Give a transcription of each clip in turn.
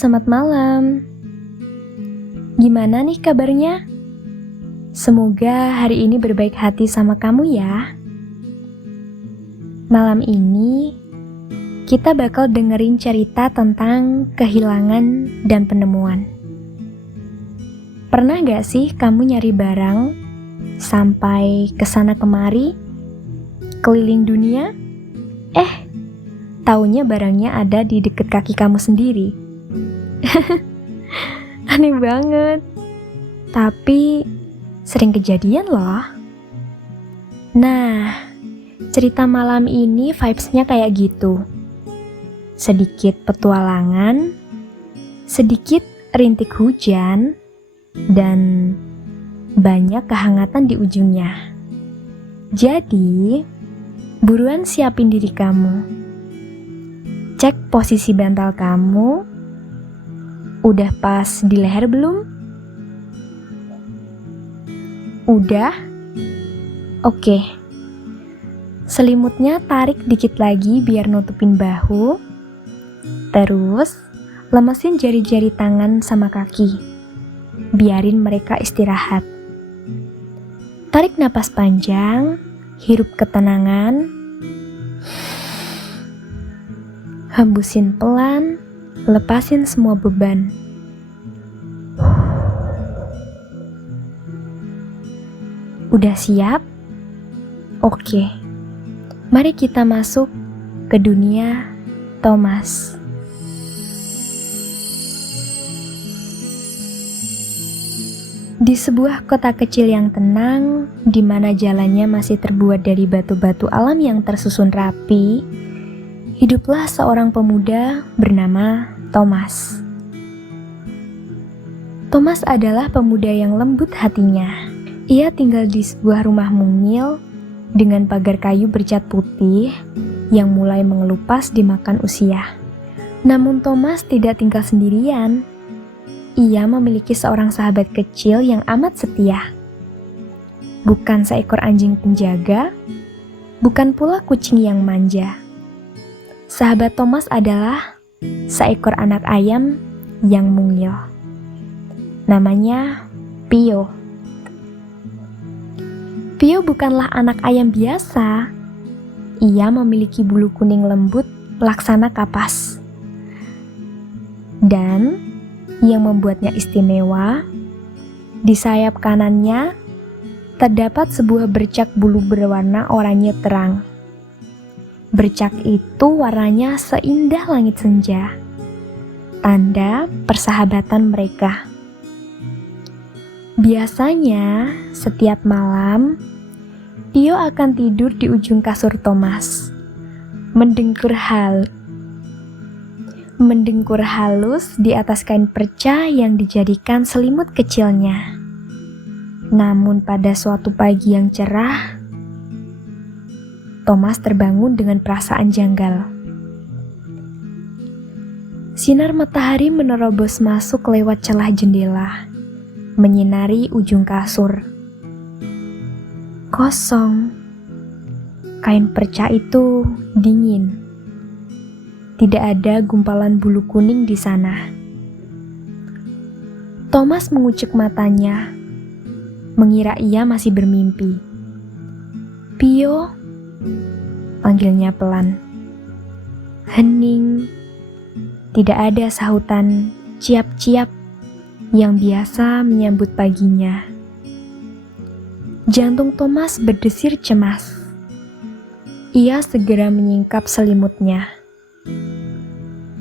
selamat malam. Gimana nih kabarnya? Semoga hari ini berbaik hati sama kamu ya. Malam ini, kita bakal dengerin cerita tentang kehilangan dan penemuan. Pernah gak sih kamu nyari barang sampai kesana kemari, keliling dunia? Taunya barangnya ada di deket kaki kamu sendiri. Aneh banget, tapi sering kejadian loh. Nah, cerita malam ini vibes-nya kayak gitu. Sedikit petualangan, sedikit rintik hujan, dan banyak kehangatan di ujungnya. Jadi, buruan siapin diri kamu. Cek posisi bantal kamu. Udah pas di leher belum? Udah? Oke. Selimutnya tarik dikit lagi biar nutupin bahu. Terus, lemesin jari-jari tangan sama kaki. Biarin mereka istirahat. Tarik napas panjang, hirup ketenangan. Hembusin pelan, lepasin semua beban. Udah siap? Oke. Mari kita masuk ke dunia Thomas. Di sebuah kota kecil yang tenang, di mana jalannya masih terbuat dari batu-batu alam yang tersusun rapi, hiduplah seorang pemuda bernama Thomas. Thomas adalah pemuda yang lembut hatinya. Ia tinggal di sebuah rumah mungil dengan pagar kayu bercat putih yang mulai mengelupas dimakan usia. Namun Thomas tidak tinggal sendirian. Ia memiliki seorang sahabat kecil yang amat setia. Bukan seekor anjing penjaga, bukan pula kucing yang manja. Sahabat Thomas adalah seekor anak ayam yang mungil. Namanya Pio. Pio bukanlah anak ayam biasa. Ia memiliki bulu kuning lembut laksana kapas. Dan yang membuatnya istimewa, di sayap kanannya terdapat sebuah bercak bulu berwarna oranye terang. Bercak itu warnanya seindah langit senja, tanda persahabatan mereka. Biasanya, setiap malam, Pio akan tidur di ujung kasur Thomas, mendengkur halus di atas kain perca yang dijadikan selimut kecilnya. Namun pada suatu pagi yang cerah, Thomas terbangun dengan perasaan janggal. Sinar matahari menerobos masuk lewat celah jendela, menyinari ujung kasur. Kosong. Kain perca itu dingin. Tidak ada gumpalan bulu kuning di sana. Thomas mengucek matanya, mengira ia masih bermimpi. Pio, panggilnya pelan. Hening. Tidak ada sahutan ciap-ciap yang biasa menyambut paginya. Jantung Thomas berdesir cemas. Ia segera menyingkap selimutnya.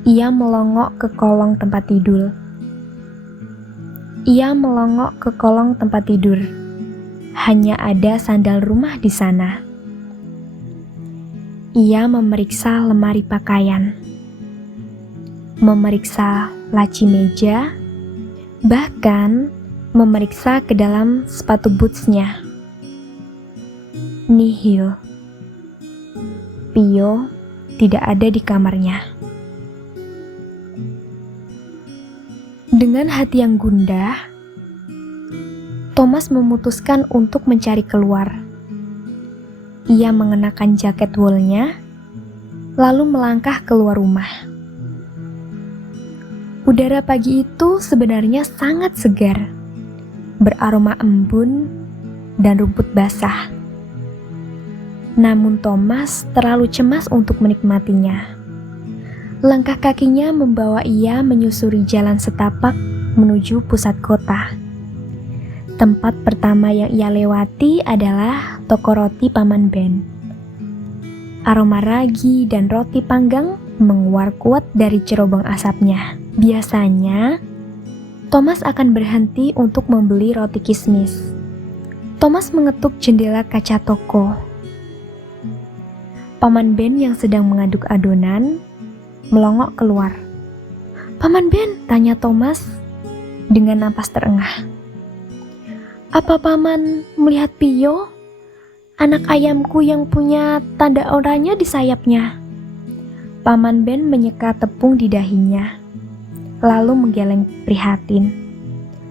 Ia melongok ke kolong tempat tidur. Hanya ada sandal rumah di sana. Ia memeriksa lemari pakaian, memeriksa laci meja, bahkan memeriksa ke dalam sepatu bootsnya. Nihil. Pio tidak ada di kamarnya. Dengan hati yang gundah, Thomas memutuskan untuk mencari keluar. Ia mengenakan jaket woolnya, lalu melangkah keluar rumah. Udara pagi itu sebenarnya sangat segar, beraroma embun dan rumput basah. Namun Thomas terlalu cemas untuk menikmatinya. Langkah kakinya membawa ia menyusuri jalan setapak menuju pusat kota. Tempat pertama yang ia lewati adalah toko roti Paman Ben. Aroma ragi dan roti panggang menguar kuat dari cerobong asapnya. Biasanya, Thomas akan berhenti untuk membeli roti kismis. Thomas mengetuk jendela kaca toko. Paman Ben yang sedang mengaduk adonan melongok keluar. "Paman Ben," tanya Thomas dengan napas terengah. "Apa Paman melihat Pio, anak ayamku yang punya tanda oranye di sayapnya?" Paman Ben menyeka tepung di dahinya, lalu menggeleng prihatin.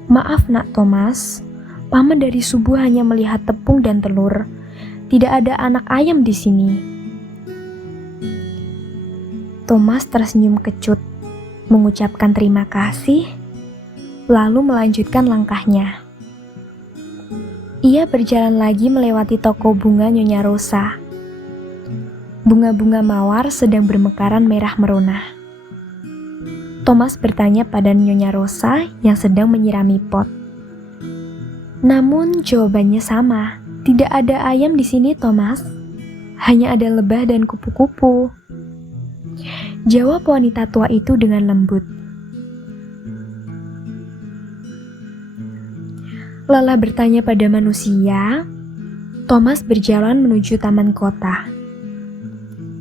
"Maaf nak Thomas, Paman dari subuh hanya melihat tepung dan telur. Tidak ada anak ayam di sini." Thomas tersenyum kecut, mengucapkan terima kasih, lalu melanjutkan langkahnya. Ia berjalan lagi melewati toko bunga Nyonya Rosa. Bunga-bunga mawar sedang bermekaran merah merona. Thomas bertanya pada Nyonya Rosa yang sedang menyirami pot. Namun jawabannya sama. "Tidak ada ayam di sini, Thomas. Hanya ada lebah dan kupu-kupu," jawab wanita tua itu dengan lembut. Lelah bertanya pada manusia, Thomas berjalan menuju taman kota.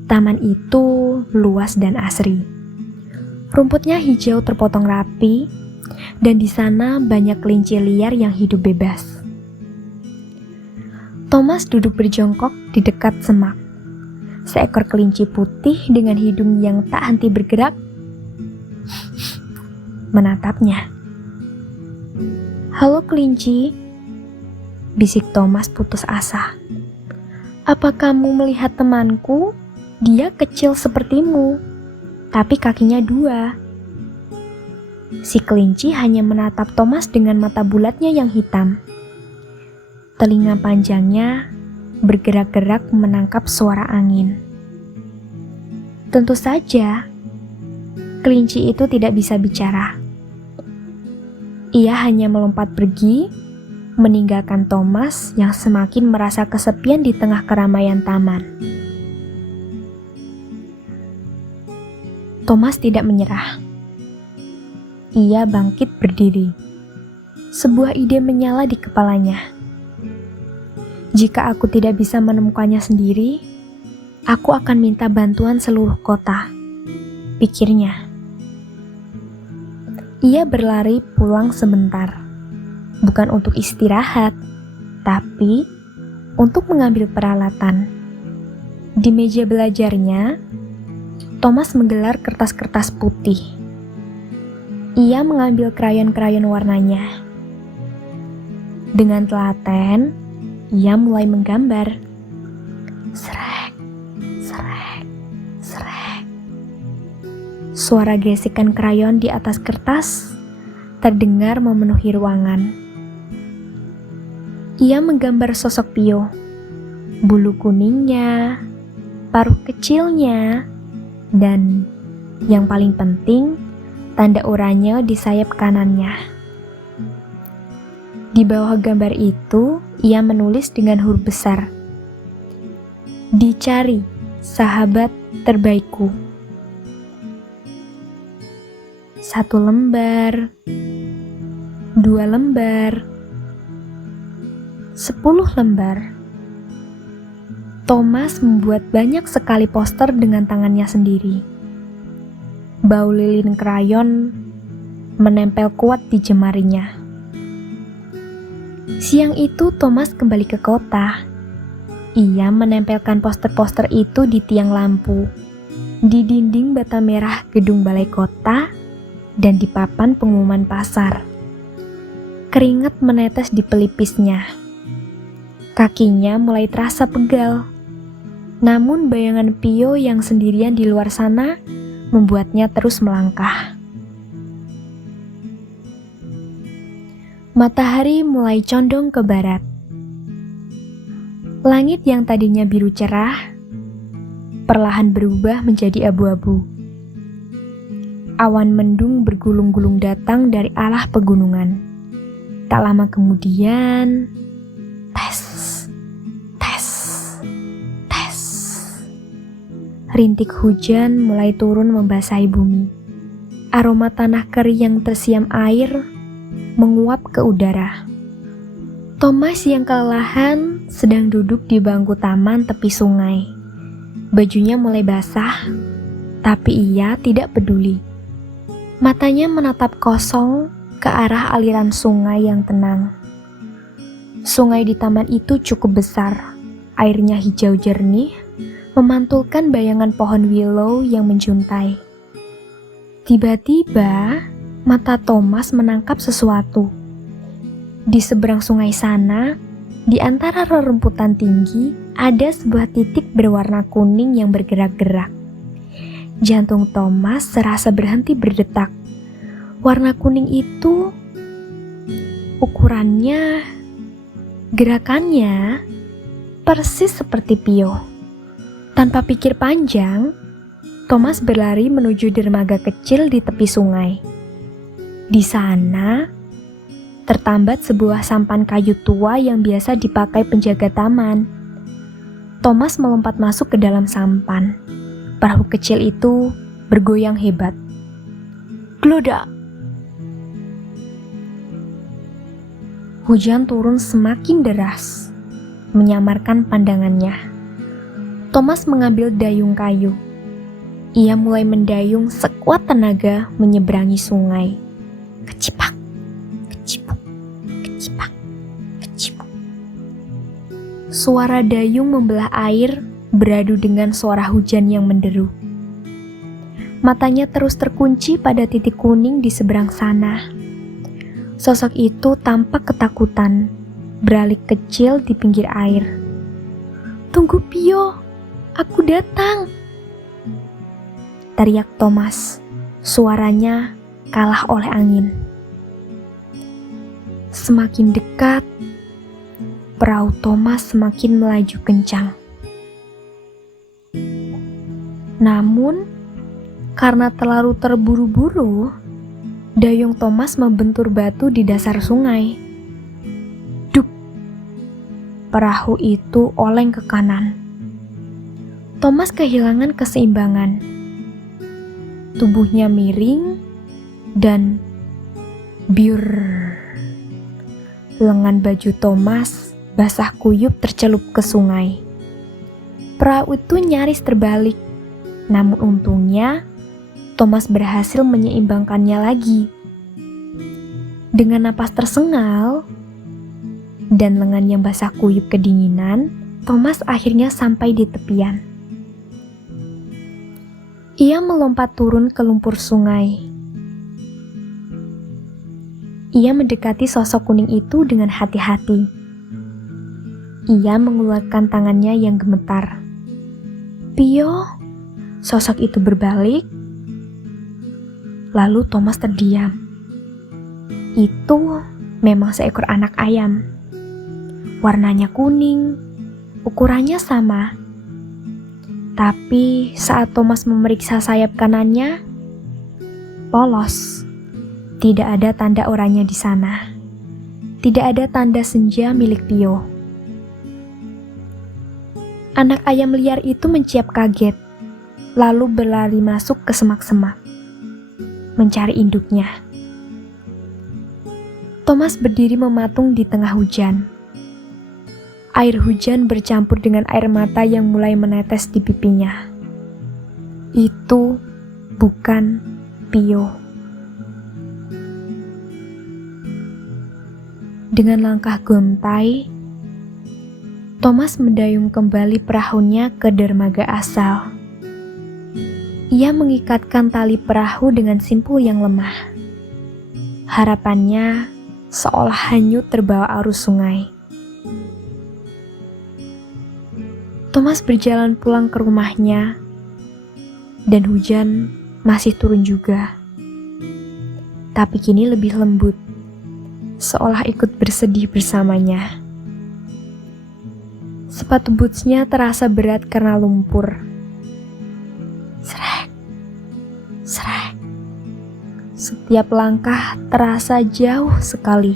Taman itu luas dan asri. Rumputnya hijau terpotong rapi, dan di sana banyak kelinci liar yang hidup bebas. Thomas duduk berjongkok di dekat semak. Seekor kelinci putih dengan hidung yang tak henti bergerak menatapnya. "Halo kelinci," bisik Thomas putus asa. "Apa kamu melihat temanku? Dia kecil sepertimu, tapi kakinya 2. Si kelinci hanya menatap Thomas dengan mata bulatnya yang hitam. Telinga panjangnya bergerak-gerak menangkap suara angin. Tentu saja, kelinci itu tidak bisa bicara. Ia hanya melompat pergi, meninggalkan Thomas yang semakin merasa kesepian di tengah keramaian taman. Thomas tidak menyerah. Ia bangkit berdiri. Sebuah ide menyala di kepalanya. "Jika aku tidak bisa menemukannya sendiri, aku akan minta bantuan seluruh kota," pikirnya. Ia berlari pulang sebentar, bukan untuk istirahat, tapi untuk mengambil peralatan. Di meja belajarnya, Thomas menggelar kertas-kertas putih. Ia mengambil krayon-krayon warnanya. Dengan telaten, ia mulai menggambar. Srek, srek, srek. Suara gesekan krayon di atas kertas terdengar memenuhi ruangan. Ia menggambar sosok Pio, bulu kuningnya, paruh kecilnya, dan yang paling penting, tanda oranye di sayap kanannya. Di bawah gambar itu, ia menulis dengan huruf besar, "Dicari, sahabat terbaikku." 1 lembar, 2 lembar, 10 lembar. Thomas membuat banyak sekali poster dengan tangannya sendiri. Bau lilin krayon menempel kuat di jemarinya. Siang itu Thomas kembali ke kota. Ia menempelkan poster-poster itu di tiang lampu, di dinding bata merah gedung balai kota, dan di papan pengumuman pasar. Keringat menetes di pelipisnya. Kakinya mulai terasa pegal. Namun bayangan Pio yang sendirian di luar sana membuatnya terus melangkah. Matahari mulai condong ke barat. Langit yang tadinya biru cerah perlahan berubah menjadi abu-abu. Awan mendung bergulung-gulung datang dari arah pegunungan. Tak lama kemudian, tes. Rintik hujan mulai turun membasahi bumi. Aroma tanah kering yang tersiam air menguap ke udara. Thomas yang kelelahan sedang duduk di bangku taman tepi sungai. Bajunya mulai basah, tapi ia tidak peduli. Matanya menatap kosong ke arah aliran sungai yang tenang. Sungai di taman itu cukup besar. Airnya hijau jernih, memantulkan bayangan pohon willow yang menjuntai. Tiba-tiba, mata Thomas menangkap sesuatu. Di seberang sungai sana, di antara rerumputan tinggi, ada sebuah titik berwarna kuning yang bergerak-gerak. Jantung Thomas serasa berhenti berdetak. Warna kuning itu, ukurannya, gerakannya, persis seperti Pio. Tanpa pikir panjang, Thomas berlari menuju dermaga kecil di tepi sungai. Di sana, tertambat sebuah sampan kayu tua yang biasa dipakai penjaga taman. Thomas melompat masuk ke dalam sampan. Perahu kecil itu bergoyang hebat. Glodak! Hujan turun semakin deras, menyamarkan pandangannya. Thomas mengambil dayung kayu. Ia mulai mendayung sekuat tenaga menyeberangi sungai. Kecipak, kecipuk, kecipak, kecipuk. Suara dayung membelah air beradu dengan suara hujan yang menderu. Matanya terus terkunci pada titik kuning di seberang sana. Sosok itu tampak ketakutan, beralik kecil di pinggir air. "Tunggu Pio, aku datang!" teriak Thomas. Suaranya kalah oleh angin. Semakin dekat, perahu Thomas semakin melaju kencang. Namun, karena terlalu terburu-buru, dayung Thomas membentur batu di dasar sungai. Dup! Perahu itu oleng ke kanan. Thomas kehilangan keseimbangan. Tubuhnya miring dan biur. Lengan baju Thomas basah kuyup tercelup ke sungai. Perahu itu nyaris terbalik, namun untungnya Thomas berhasil menyeimbangkannya lagi. Dengan napas tersengal dan lengan yang basah kuyup kedinginan, Thomas akhirnya sampai di tepian. Ia melompat turun ke lumpur sungai. Ia mendekati sosok kuning itu dengan hati-hati. Ia mengeluarkan tangannya yang gemetar. "Pio," sosok itu berbalik. Lalu Thomas terdiam. Itu memang seekor anak ayam. Warnanya kuning, ukurannya sama. Tapi saat Thomas memeriksa sayap kanannya, polos. Tidak ada tanda oranye di sana. Tidak ada tanda senja milik Pio. Anak ayam liar itu menciap kaget, lalu berlari masuk ke semak-semak, mencari induknya. Thomas berdiri mematung di tengah hujan. Air hujan bercampur dengan air mata yang mulai menetes di pipinya. Itu bukan Pio. Dengan langkah gontai, Thomas mendayung kembali perahunya ke dermaga asal. Ia mengikatkan tali perahu dengan simpul yang lemah. Harapannya seolah hanyut terbawa arus sungai. Thomas berjalan pulang ke rumahnya, dan hujan masih turun juga. Tapi kini lebih lembut. seolah ikut bersedih bersamanya. Sepatu bootsnya terasa berat karena lumpur. Srek, srek. Setiap langkah terasa jauh sekali.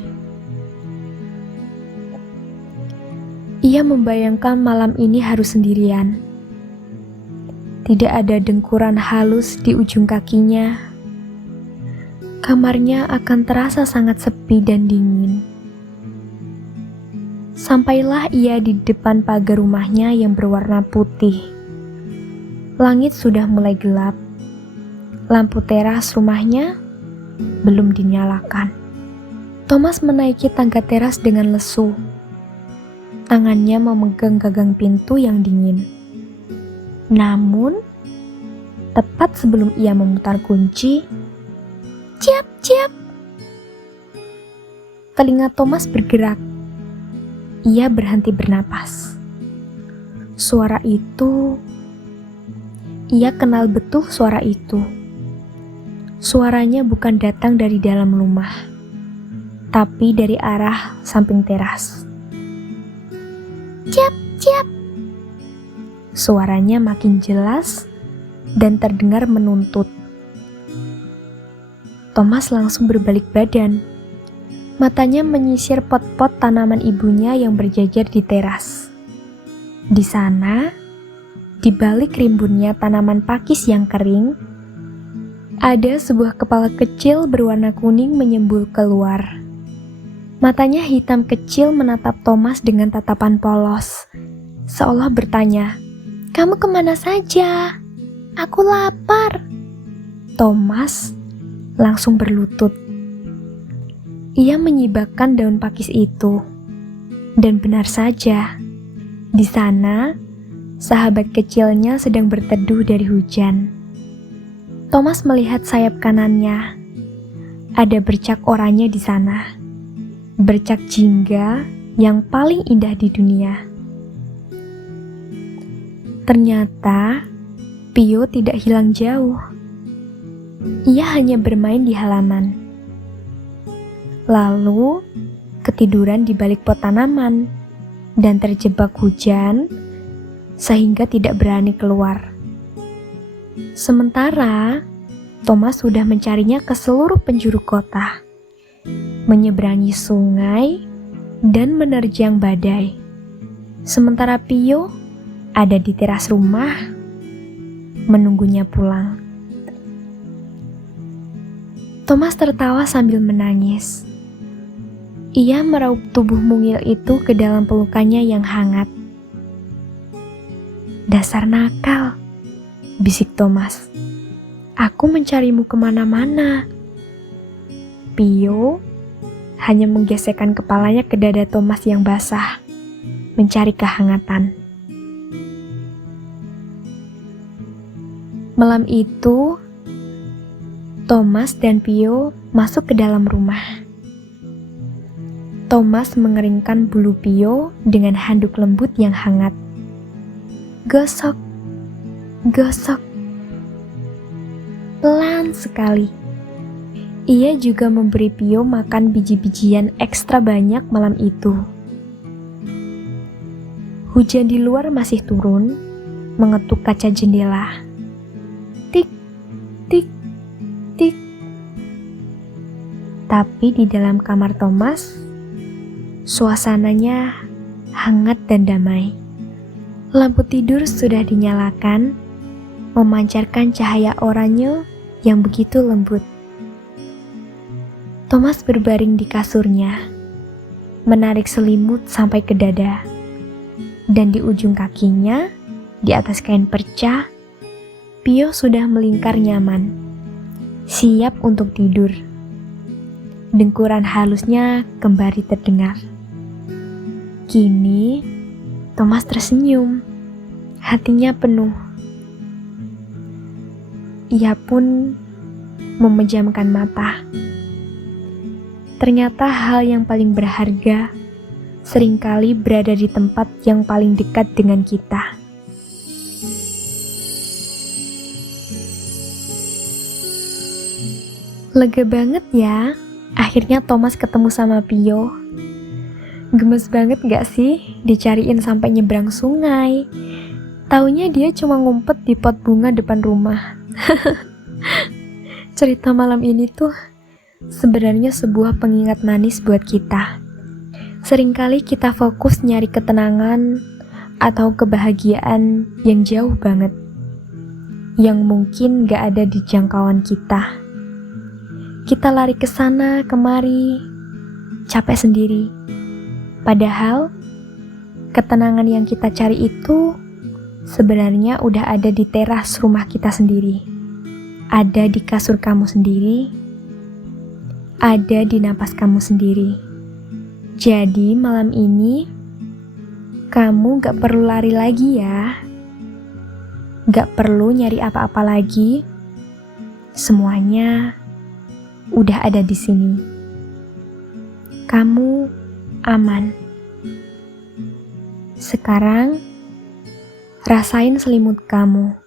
Ia membayangkan malam ini harus sendirian. Tidak ada dengkuran halus di ujung kakinya. Kamarnya akan terasa sangat sepi dan dingin. Sampailah ia di depan pagar rumahnya yang berwarna putih. Langit sudah mulai gelap. Lampu teras rumahnya belum dinyalakan. Thomas menaiki tangga teras dengan lesu. Tangannya memegang gagang pintu yang dingin. Namun, tepat sebelum ia memutar kunci, ciap, ciap. Telinga Thomas bergerak. Ia berhenti bernapas. Suara itu, ia kenal betul suara itu. Suaranya bukan datang dari dalam rumah, tapi dari arah samping teras. Ciap, ciap. Suaranya makin jelas dan terdengar menuntut. Thomas langsung berbalik badan. Matanya menyisir pot-pot tanaman ibunya yang berjajar di teras. Di sana, di balik rimbunnya tanaman pakis yang kering, ada sebuah kepala kecil berwarna kuning menyembul keluar. Matanya hitam kecil menatap Thomas dengan tatapan polos, seolah bertanya, "Kamu kemana saja? Aku lapar." Thomas langsung berlutut. Ia menyibakkan daun pakis itu. Dan benar saja, di sana, sahabat kecilnya sedang berteduh dari hujan. Thomas melihat sayap kanannya. Ada bercak oranye di sana. Bercak jingga yang paling indah di dunia. Ternyata, Pio tidak hilang jauh. Ia hanya bermain di halaman. Lalu, ketiduran di balik pot tanaman dan terjebak hujan sehingga tidak berani keluar. Sementara, Thomas sudah mencarinya ke seluruh penjuru kota, menyeberangi sungai dan menerjang badai. Sementara Pio ada di teras rumah, menunggunya pulang. Thomas tertawa sambil menangis. Ia meraup tubuh mungil itu ke dalam pelukannya yang hangat. "Dasar nakal," bisik Thomas. "Aku mencarimu kemana-mana." Pio hanya menggesekkan kepalanya ke dada Thomas yang basah, mencari kehangatan. Malam itu, Thomas dan Pio masuk ke dalam rumah. Thomas mengeringkan bulu Pio dengan handuk lembut yang hangat. Gosok, gosok. Pelan sekali. Ia juga memberi Pio makan biji-bijian ekstra banyak malam itu. Hujan di luar masih turun, mengetuk kaca jendela. Tik, tik, tik. Tapi di dalam kamar Thomas, suasananya hangat dan damai. Lampu tidur sudah dinyalakan, memancarkan cahaya oranye yang begitu lembut. Thomas berbaring di kasurnya, menarik selimut sampai ke dada, dan di ujung kakinya, di atas kain perca, Pio sudah melingkar nyaman, siap untuk tidur. Dengkuran halusnya kembali terdengar. Kini, Thomas tersenyum, hatinya penuh. Ia pun memejamkan mata. Ternyata hal yang paling berharga seringkali berada di tempat yang paling dekat dengan kita. Lega banget ya Akhirnya Thomas ketemu sama Pio. Gemes banget gak sih dicariin sampai nyebrang sungai? Taunya dia cuma ngumpet di pot bunga depan rumah. Cerita malam ini tuh sebenarnya sebuah pengingat manis buat kita. Seringkali kita fokus nyari ketenangan atau kebahagiaan yang jauh banget, yang mungkin gak ada di jangkauan kita. Kita lari ke sana kemari, capek sendiri. Padahal ketenangan yang kita cari itu sebenarnya udah ada di teras rumah kita sendiri, ada di kasur kamu sendiri, ada di napas kamu sendiri. Jadi malam ini kamu gak perlu lari lagi ya. Gak perlu nyari apa-apa lagi. Semuanya udah ada di sini. Kamu aman. Sekarang rasain selimut kamu.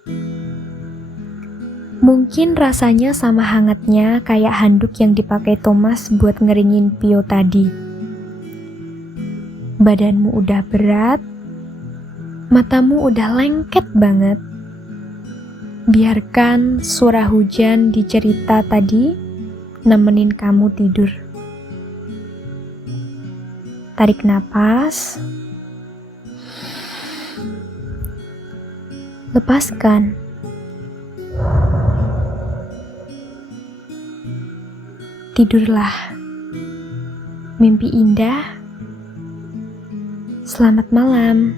Mungkin rasanya sama hangatnya kayak handuk yang dipakai Thomas buat ngeringin Pio tadi. Badanmu udah berat, matamu udah lengket banget. Biarkan suara hujan di cerita tadi nemenin kamu tidur. Tarik napas, lepaskan. Tidurlah. Mimpi indah. Selamat malam.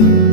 Thank